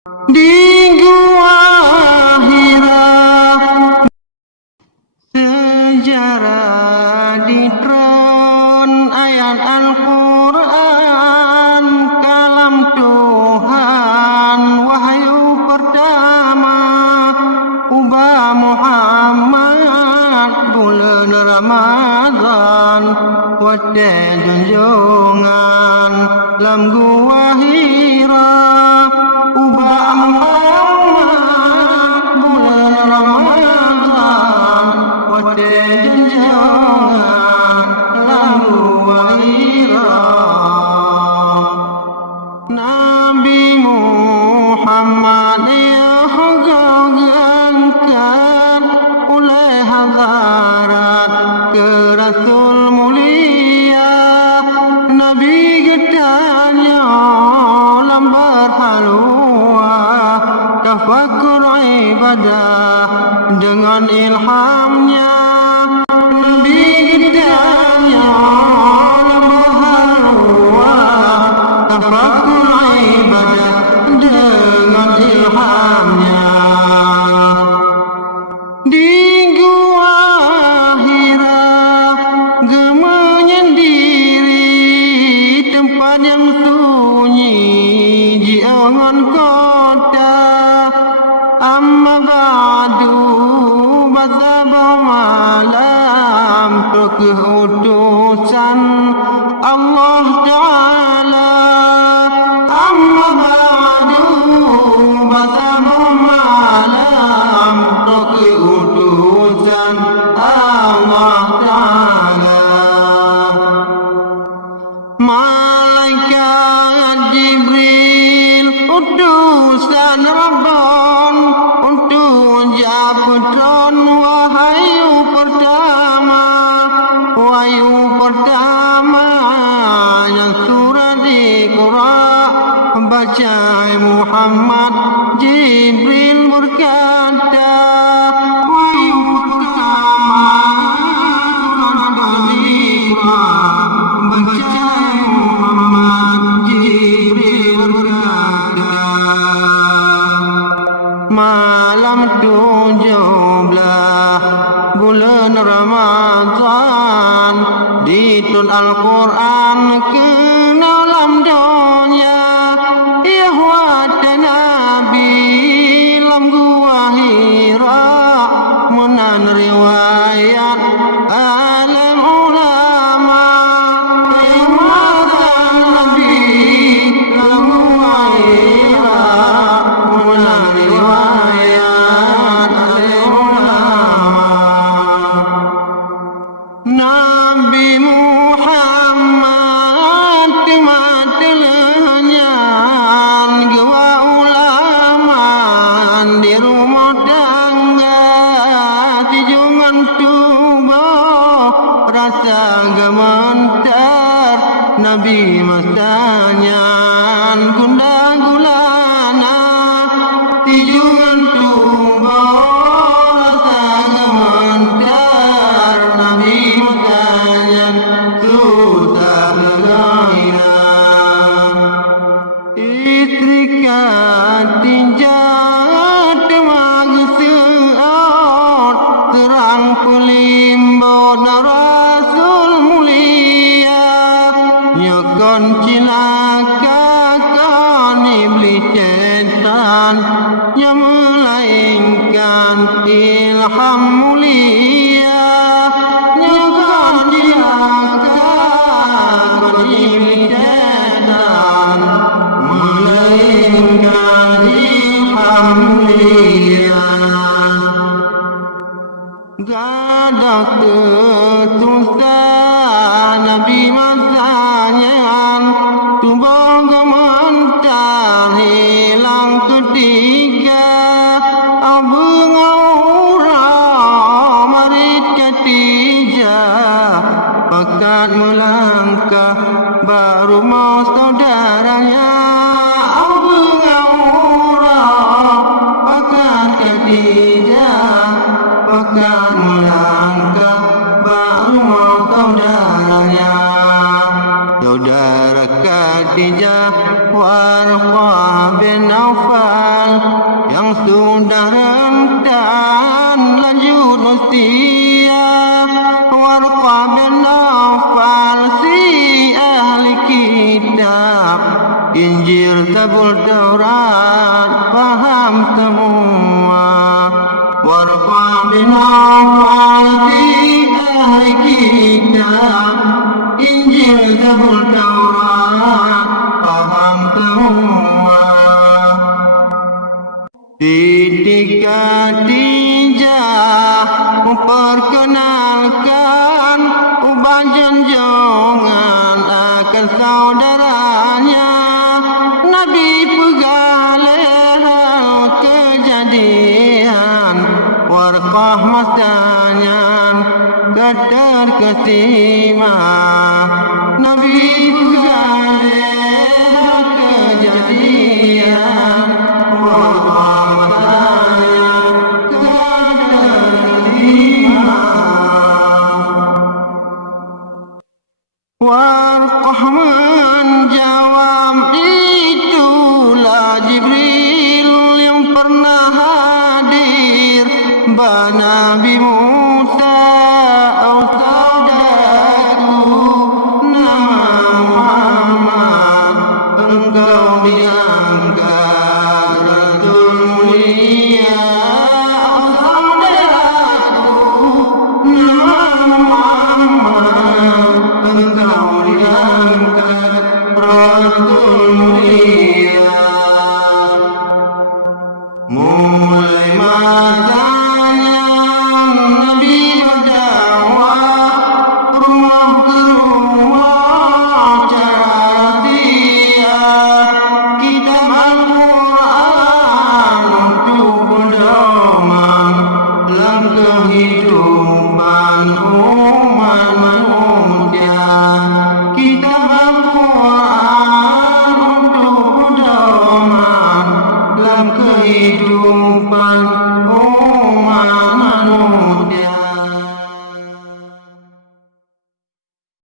Di gua Hira sejarah di tron ayat Al-Quran kalam Tuhan wahyu pertama ubah Muhammad bulan Ramadan wate junjungan lam gua Hira ubah Muhammad bulan Ramadan wate junjungan lam gua Hira Nabi Muhammad diangkat oleh hadarat ke Rasul mulia Nabi getahnya lambat halwa tafakur ibadah dengan ilhamnya Nabi getahnya lambat halwa tafakur ibadah dengan ilhamnya di gua Hira gema menyendiri tempat yang sunyi jangan kota amma ba'du basabah malam keutusan Allah Ta'ala amma ba'du basabah malam keutusan Allah Ta'ala Malaikat Jibril utusan Rabbon untuk jabatan wahyu pertama yang surat Iqra baca Muhammad Jibril berkata wahyu pertama surat Iqra baca Muhammad Jibril berkata malam 17 bulan Ramadan ditun Al-Quran ke dalam dunia ihwat Nabi lam gua Hira menan riwayat alim ulama ihwat Nabi lam gua Hira menan riwayat alim ulama Nabi Muhammad matelanya gua ulama di rumah tangga tijungan tubuh rasa gementar Nabi masanya gunda gulana tijungan tubuh rasa gementar Nabi masanya susah negara istri katinjat magseot terang pelimbot Rasul mulia nyokon cilaka kan iblis setan yang melainkan ilham mulia nyokon cilaka kan iblis setan melainkan ilham mulia gadah ketusan Nabi masanya tubuh gementar hilang ketiga abang aura marit ketiga pekat melangkah baru mau saudaranya abang aura pekat ketiga pekat melangkah baru mau yang sudah rentan lanjut usia. Warqah bin Nawfal si ahli kitab, Injil, Zabur, Taurat paham semua. Warqah bin Nawfal si ahli kitab, Injil, Zabur, Taurat paham semua. Ketika Tijah memperkenalkan ubah junjungan akan saudaranya, Nabi pegang leher kejadian. Warqah masanya keterkesima, Nabi pegang leher kejadian. Warqah masanya keterkesima. Warqah menjawab, itulah Jibril yang pernah hadir bah Nabi Musa, oh saudaraku, nama Muhammad engkau diangkat Rasul mulia. Oh saudaraku, nama Muhammad engkau diangkat Rasul mulia. Mulai masa